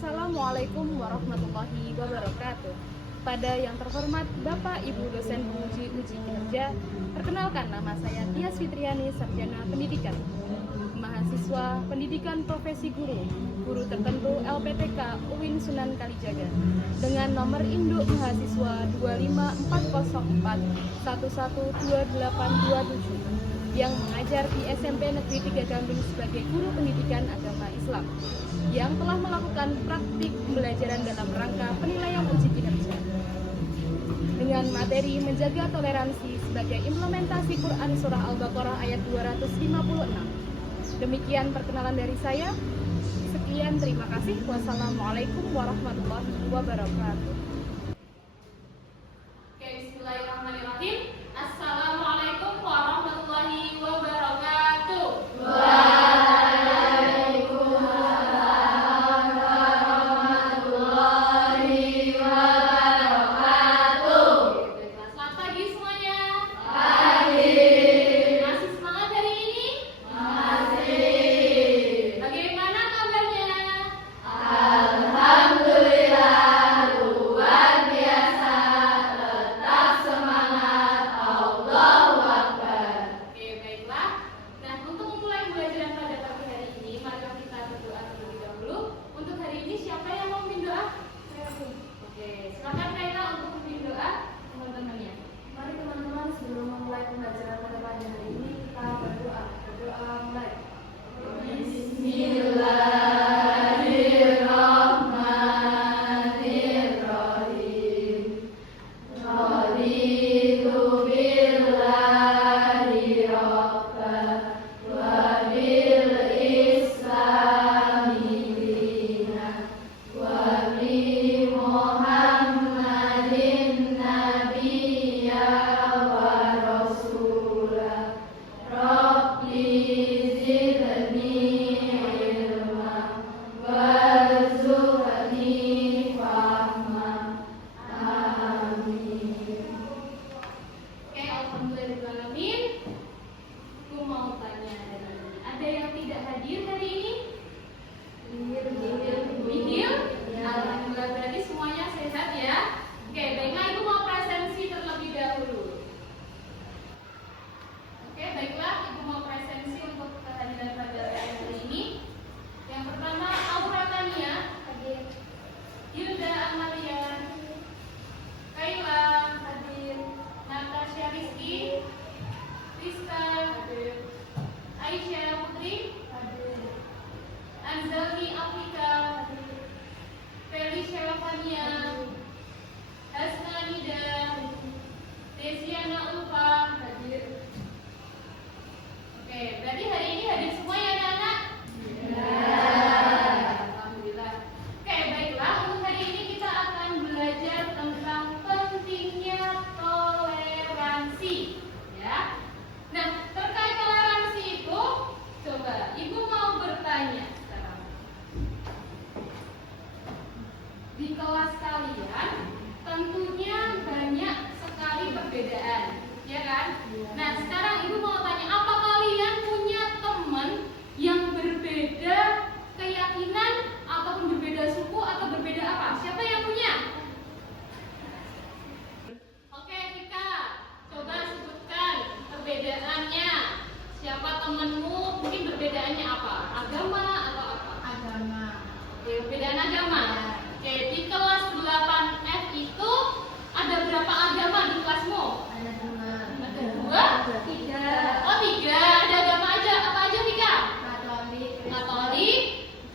Assalamualaikum warahmatullahi wabarakatuh. Pada yang terhormat Bapak Ibu dosen penguji uji kinerja, perkenalkan nama saya Tias Fitriani, Sarjana Pendidikan, mahasiswa Pendidikan Profesi Guru, guru tertentu LPTK UIN Sunan Kalijaga, dengan nomor induk mahasiswa 25404112827 yang mengajar di SMP Negeri 3 Gambing sebagai guru pendidikan agama Islam, yang telah melakukan praktik pembelajaran dalam rangka penilaian uji kinerja dengan materi menjaga toleransi sebagai implementasi Quran Surah Al-Baqarah ayat 256. Demikian perkenalan dari saya. Sekian, terima kasih. Wassalamualaikum warahmatullahi wabarakatuh. Oke, bismillahirrahmanirrahim. Assalamualaikum warahmatullahi wabarakatuh. Selamat pagi semuanya. Masih semangat hari ini? Bagaimana kabarnya? Oke, baiklah. Nah, untuk memulai pembelajaran pada pagi hari ini, mari kita berdoa terlebih dahulu. Untuk hari ini siapa yang mau memimpin doa? Oke, silakan Kaila untuk memimpin doa teman-temannya. Mari teman-teman, sebelum memulai pembelajaran pada pagi hari ini, kita berdoa. Berdoa mulai. Oke, alhamdulillahirrahmanirrahim. Aku mau tanya hari ini, ada yang tidak hadir hari ini? Idil? Alhamdulillah, berarti semuanya sehat ya. Oke, baiklah, Ibu mau presensi terlebih dahulu. Oke, baiklah, Ibu mau presensi untuk kehadiran pada hari ini. Yang pertama, Aura Tania hadir, Hilda Amalia, Kaila hadir, Natasha Rizky, Rizka hadir, Aisyah Putri hadir, Anzali Afrika hadir, Feli Shelvania, Hasna Nida, Desiana Ulfa hadir. Oke, berarti hari ini hadir semua ya anak-anak? Alhamdulillah. Oke, baiklah, untuk hari ini kita akan belajar tentang pentingnya toleransi, ya. Nah, terkait toleransi itu, coba Ibu mau bertanya sekarang. Di kelas kalian tentunya banyak sekali perbedaan, ya kan? Nah, sekarang Ibu mau tanya, apa kalian punya teman yang berbeda keyakinan ataupun berbeda suku atau berbeda apa? Siapa yang punya? Oke, Tika, coba sebutkan perbedaannya. Siapa temanmu? Mungkin perbedaannya apa? Agama atau apa? Agama. Oke, perbedaan agama. Oke, di kelas 8F itu ada berapa agama di kelasmu? Ada dua. Ada dua? Tiga. Oh, tiga. Ada agama aja. Apa aja, Tika? Katolik. Katolik,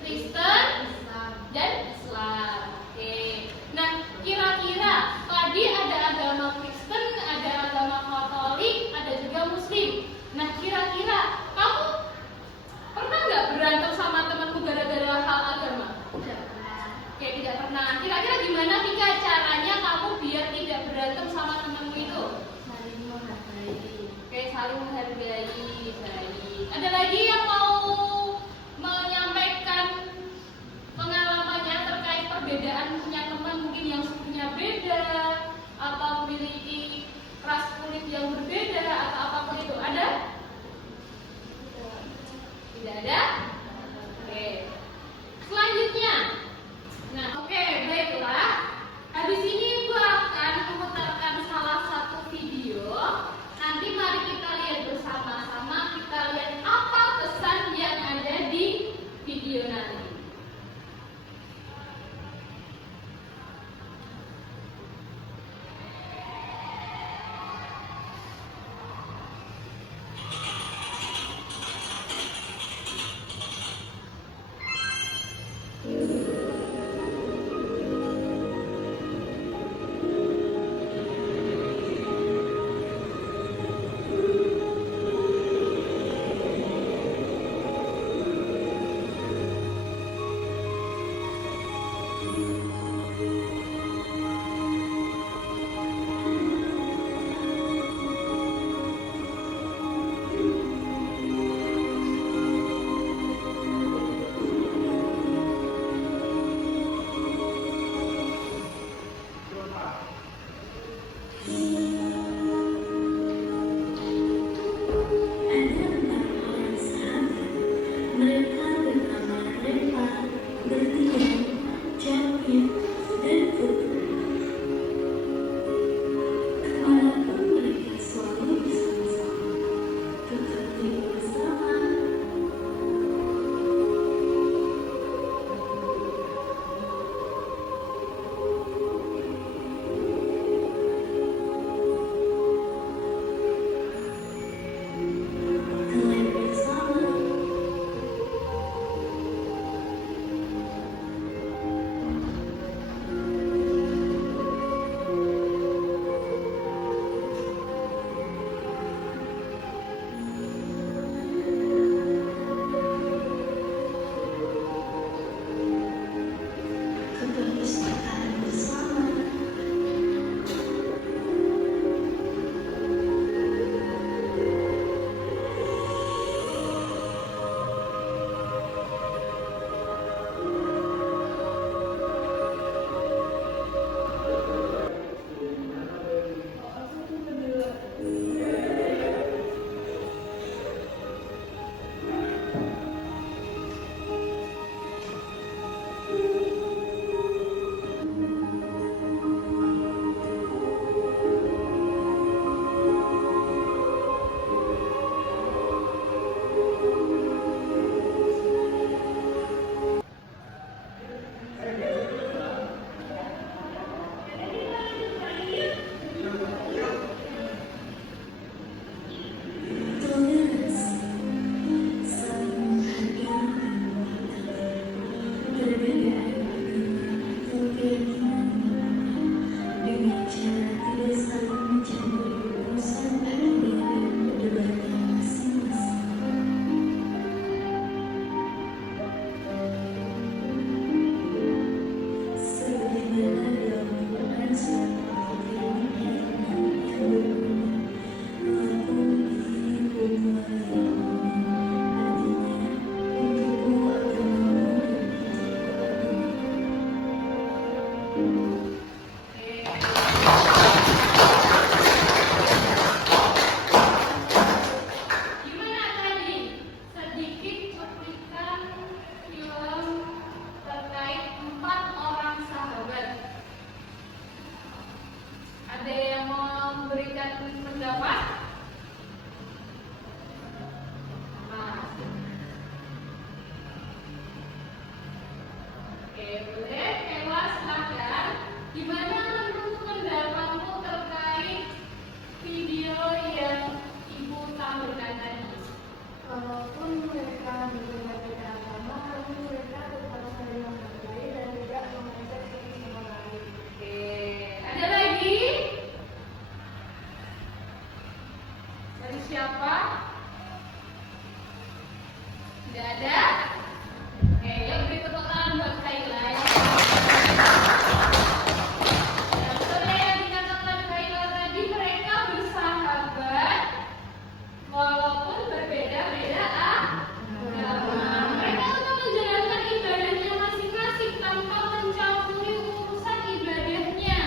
Kristen, Islam. dan Islam. Oke. Nah, kira-kira tadi ada agama Kristen, ada agama Katolik, ada juga Muslim. Nah, kira-kira kamu pernah nggak berantem sama temanmu gara-gara hal agama? Tidak pernah. Oke, tidak pernah. Kira-kira gimana Tika caranya kamu biar tidak berantem sama temanmu itu? Saling menghargai. Oke, saling menghargai. Baik. Ada lagi yang mau menyampaikan pengalamannya terkait perbedaan punya teman mungkin yang sukunya beda atau memiliki ras kulit yang berbeda atau apapun itu? Ada? Tidak ada? Oke. Selanjutnya, semuanya dan foto. Kemanapun mereka selalu bersama-sama, tetap tinggal bersama. Kalian bersama. Tetap bersahabat bersama. Toleransi, saling menghargai perbedaan agama atau keyakinan dengan cara tidak saling mencampuri urusan pribadi dan perdebatan masing-masing. Sebagaimana dalam Al-Quran surat Al-Fatihah ayat 6 walaupun dirimu artinya untukmu agamamu Gimana tadi? Sedikit cuplikan film terkait 4 orang sahabat. Ada yang mau memberikan pendapat? Nah. Oke, boleh. Ella, silakan. Gimana menurut pendapatmu terkait video yang Ibu tampilkan tadi? Walaupun mereka berbeda agama, namun mereka tetap saling menghargai dan tidak mengajak satu sama lain. Oke, ada lagi? Dari siapa? Tidak ada? Oke, yuk beri tepuk tangan buat Kayla ya. Dan seperti yang dikatakan Kayla tadi, mereka bersahabat walaupun berbeda-beda agama. Mereka tetap menjalankan ibadahnya masing-masing tanpa mencampuri urusan ibadahnya.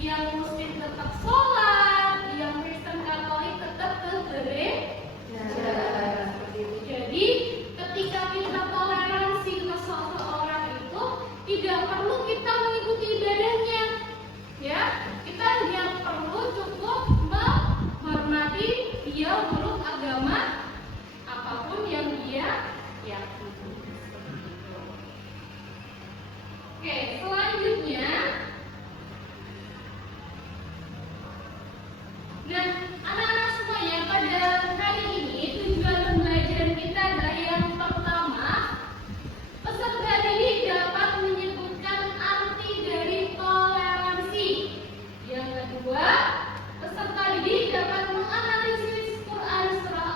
Yang Muslim tetap sholat, yang Kristen Katolik tetap ke gereja. Jadi ketika kita toleransi ke seseorang itu tidak perlu kita mengikuti ibadahnya, ya kita hanya perlu cukup menghormati dia menurut agama apapun yang dia yakini. Oke, selanjutnya, nah anak-anak semuanya pada kali ini tujuan pembelajaran kita adalah yang pertama, peserta didik dapat menyebutkan arti dari toleransi. Yang kedua, peserta didik dapat menganalisis Quran surah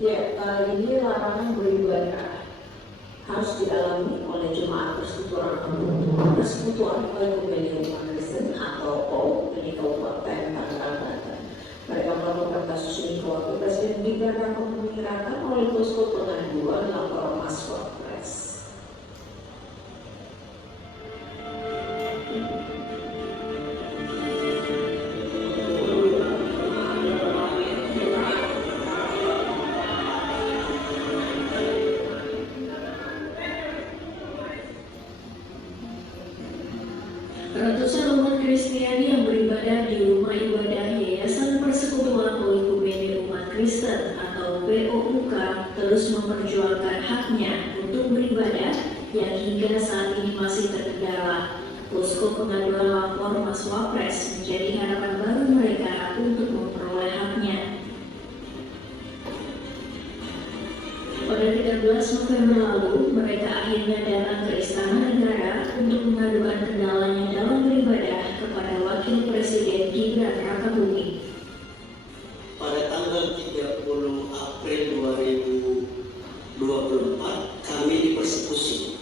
Ya, ini larangan beribadah harus dialami oleh jemaat persekutuan Ekumenik Umat Kristen atau POU di Kabupaten Tangerang, Banten. Mereka melaporkan kasus ini ke Wakil Presiden Gibran Raka Buming Raka oleh posko pengaduan lapor Mas Wapres. Ratusan umat Kristiani yang beribadah di rumah ibadah Yayasan Persekutuan Oikumene Umat Kristen atau POUK terus memperjuangkan haknya untuk beribadah yang hingga saat ini masih terkendala. Posko pengaduan lapor Mas Wapres menjadi harapan baru mereka untuk memperoleh haknya. Pada 13 November lalu, mereka akhirnya datang ke Istana Negara untuk mengadukan kendalanya dalam beribadah kepada Wakil Presiden Gibran Rakabuming. Pada tanggal 30 April 2024 kami dipersekusi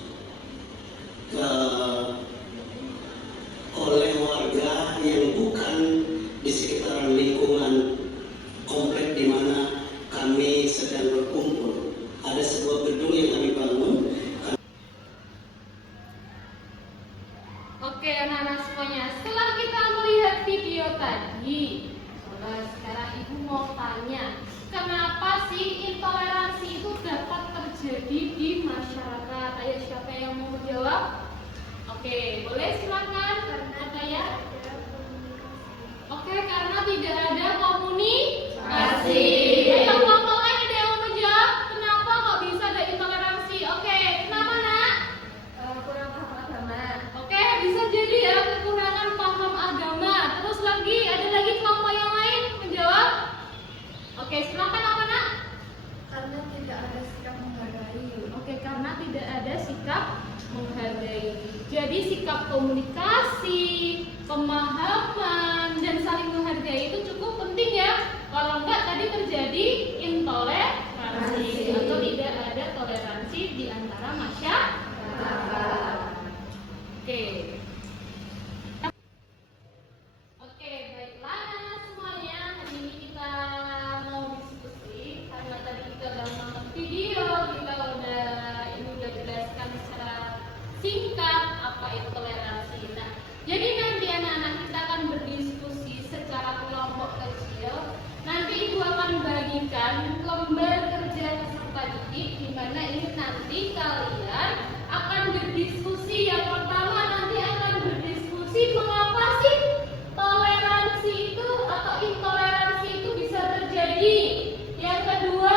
oleh warga yang bukan di sekitaran lingkungan komplek di mana kami sedang berkumpul. Ada sebuah gedung yang kami bangun. Oke anak-anak semuanya, setelah kita melihat video tadi, sekarang ibu mau tanya, kenapa sih intoleransi itu dapat terjadi di masyarakat? Ayo siapa yang mau menjawab? Oke, boleh silakan Ataya. Oke, karena tidak ada komunikasi. Ayo kelompoknya ada yang mau menjawab, kenapa kok bisa ada intoleransi? Oke, kenapa nak? Kurang paham agama. Oke, bisa jadi ya kekurangan paham agama. Terus lagi, ada lagi kelompok yang lain menjawab? Oke, silakan apa nak? Karena tidak ada sikap menghargai. Oke, karena tidak ada sikap menghargai. Jadi sikap komunikasi, pemahaman, dan saling menghargai itu cukup penting ya. Kalau enggak tadi terjadi intoleransi atau tidak ada toleransi di antara masyarakat. Oke. Oke, baiklah anak semuanya. Hari ini kita mau diskusi karena tadi kita udah nonton video, kita udah jelaskan secara singkat apa itu toleransi. Nah, jadi nanti anak-anak kita akan berdiskusi secara kelompok kecil. Nanti ibu akan bagikan lembar kerja peserta didik di mana ini nanti kalian akan berdiskusi. Yang pertama nanti akan berdiskusi mengapa sih toleransi itu atau intoleransi itu bisa terjadi. Yang kedua,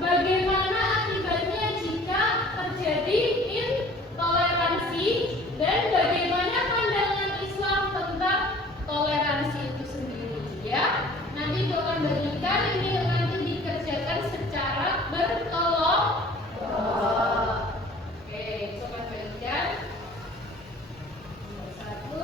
bagaimana akibatnya jika terjadi intoleransi dan bagaimana pandangan Islam tentang toleransi itu sendiri ya. Nanti itu akan bagikan ini nanti dikerjakan secara berkelompok. Oke, coba bagikan. 1,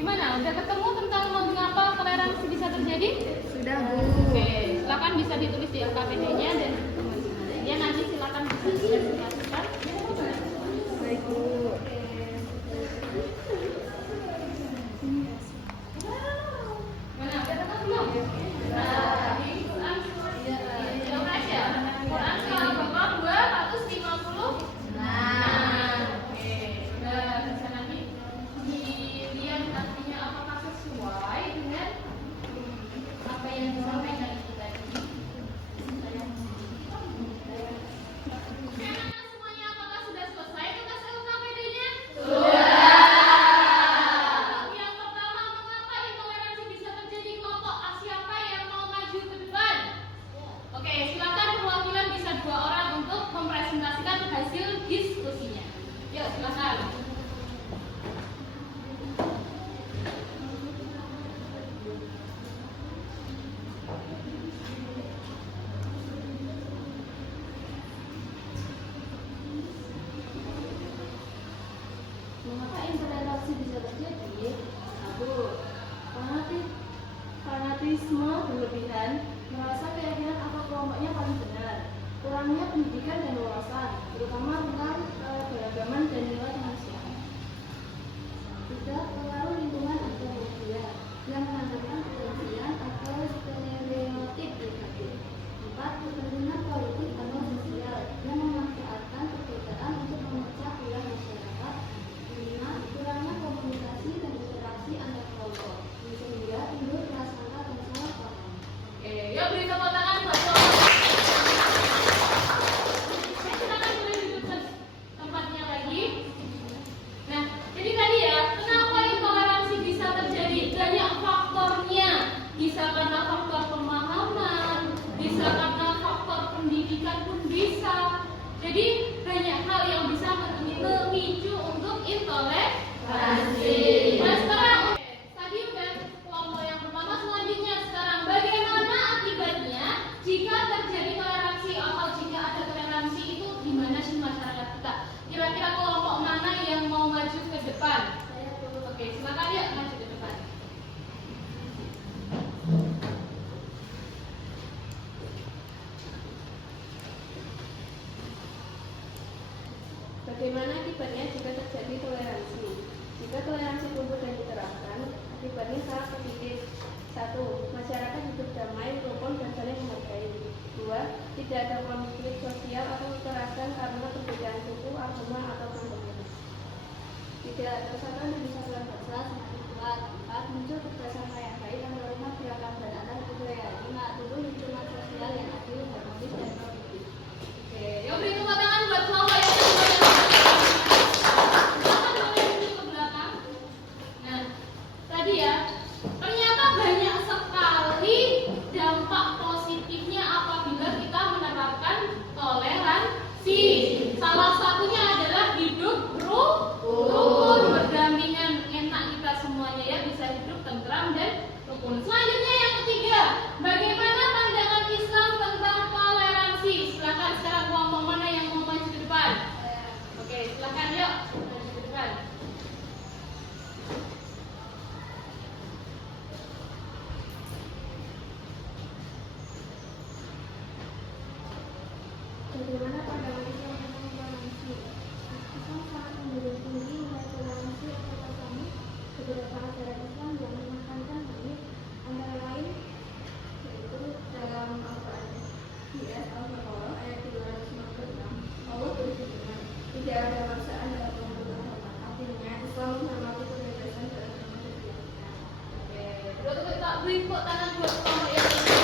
Gimana? Udah ketemu tentang mengapa toleransi bisa terjadi? Sudah, Bu. Oke, silakan bisa ditulis di LKPD-nya dan ya nanti silakan bisa dipresentasikan. Baik, Bu. Mana? Udah ketemu belum? Nah, di Quran jawab aja. Quran surah Baqarah 250. Nah, oke. Udah bisa nanti dilihat artinya apakah sesuai dengan apa yang disampaikan itu tadi. Gimana semuanya? Apakah sudah selesai tugas LKPD-nya? Yang pertama, mengapa intoleransi bisa terjadi? Kelompok siapa yang mau maju ke depan? Oke, silakan perwakilan bisa 2 orang untuk mempresentasikan hasil diskusinya. Yuk, silakan. Mengapa intoleransi bisa terjadi? Satu, fanatisme berlebihan, merasa keyakinan apa kelompoknya paling benar, kurangnya pendidikan dan wawasan, terutama tentang beragaman dan nilai kemanusiaan. Tiga, pengaruh lingkungan atau media yang menandakan kebencian atau stereotip negatif. Empat, kepentingan politik atau sosial yang memanfaatkan perbedaan untuk memecah belah masyarakat. 5. Kurangnya komunikasi dan interaksi antar kelompok, sehingga timbul prasangka dan salah paham. Oke, yuk beri tepuk tangan buat kelompok. Silakan boleh duduk ke tempatnya lagi. Nah, jadi tadi ya, kenapa intoleransi bisa terjadi? Banyak faktornya. Bisa karena faktor pemahaman, bisa karena faktor pendidikan pun bisa. Jadi banyak hal yang bisa memicu untuk intoleransi. Nah, sekarang tadi udah kelompok yang pertama, selanjutnya sekarang bagaimana akibatnya jika terjadi toleransi atau jika ada toleransi itu gimana sih masyarakat kita? Kira-kira kelompok mana yang mau maju ke depan? Oke, silakan yuk maju ke depan. Bagaimana akibatnya jika terjadi toleransi? Jika toleransi tumbuh dan diterapkan, akibatnya sangat positif. 1. Masyarakat hidup damai, rukun, dan saling menghargai. 2. Tidak ada konflik sosial atau kekerasan karena perbedaan suku, agama, atau komunitas. 3. Persatuan dan kesatuan bangsa semakin kuat. 4. Muncul kerjasama yang baik antara umat beragam dan antar budaya. 5. Tumbuh lingkungan sosial yang adil, harmonis, dan produktif. Oke, yuk beri tepuk tangan buat kelompok yang kedua. Silakan boleh duduk ke belakang. Nah, tadi ya, ternyata banyak sekali dampak positifnya apabila kita menerapkan toleransi. Salah satunya adalah hidup rukun, berdampingan, enak kita semuanya ya, bisa hidup tentram dan rukun. Selanjutnya yang ketiga, bagaimana pandangan Islam tentang toleransi? Silakan sekarang kelompok mana yang mau maju ke depan? Oke, silakan yuk maju ke depan. Bagaimana pandangan Islam tentang toleransi? Islam sangat menjunjung tinggi nilai toleransi antar kami. Beberapa ajaran Islam yang menekankan ini antara lain yaitu dalam Al-Quran Al-Baqarah ayat 256 Allah berfirman, tidak ada paksaan dalam penggunaan agama. Artinya Islam menghormati kebebasan dalam beragama. Oke, beri tepuk tangan buat kelompok yang ketiga.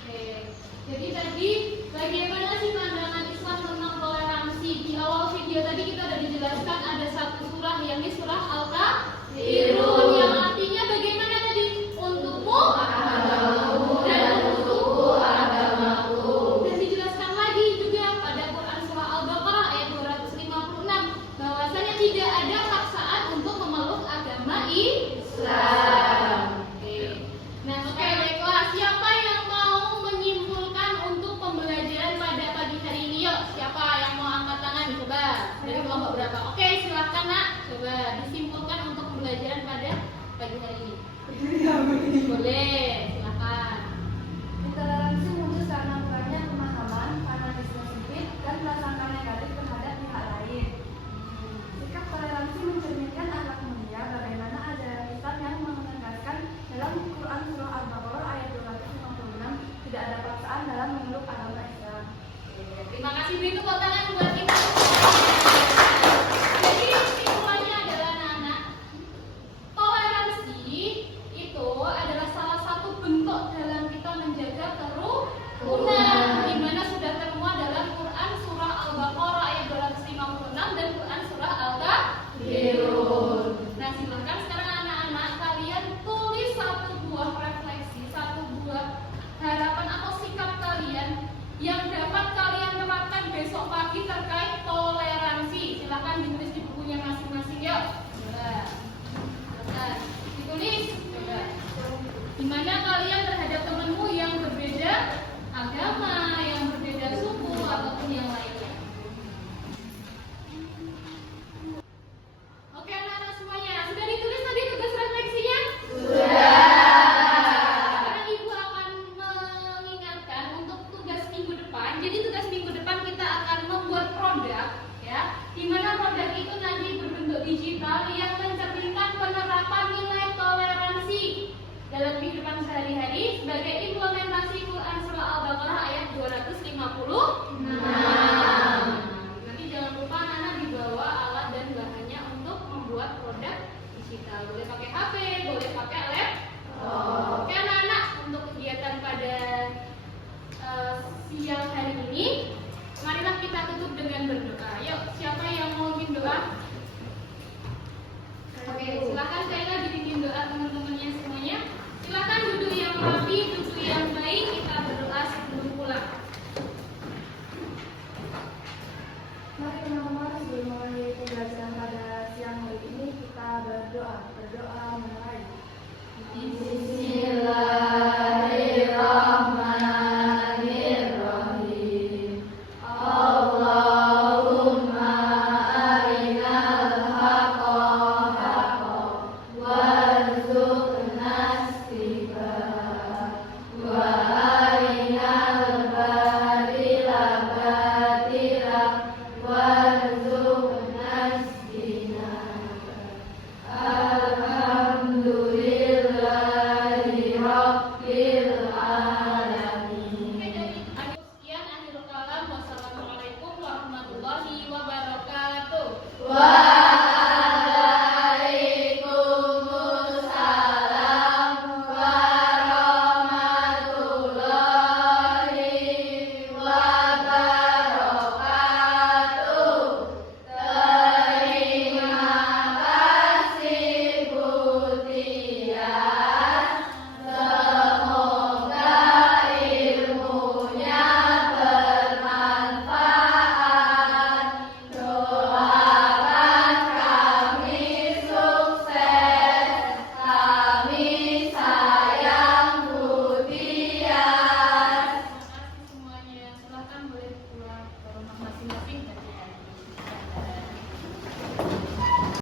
Oke, jadi tadi bagaimana sih pandangan Islam tentang toleransi? Di awal video tadi kita sudah dijelaskan ada satu surah, yakni surah Al-Kafirun, yang artinya bagaimana tadi? Untukmu agamamu dan untukku agamaku. Dan dijelaskan lagi juga pada Quran surah Al-Baqarah ayat 256 bahwasanya tidak ada paksaan untuk memeluk agama Islam. Oke. Nah, oke, baiklah. Siapa yang mau menyimpulkan untuk pembelajaran pada pagi hari ini? Yuk, siapa yang mau angkat tangan? Coba. Dari kelompok berapa? Oke, silakan nak. Boleh.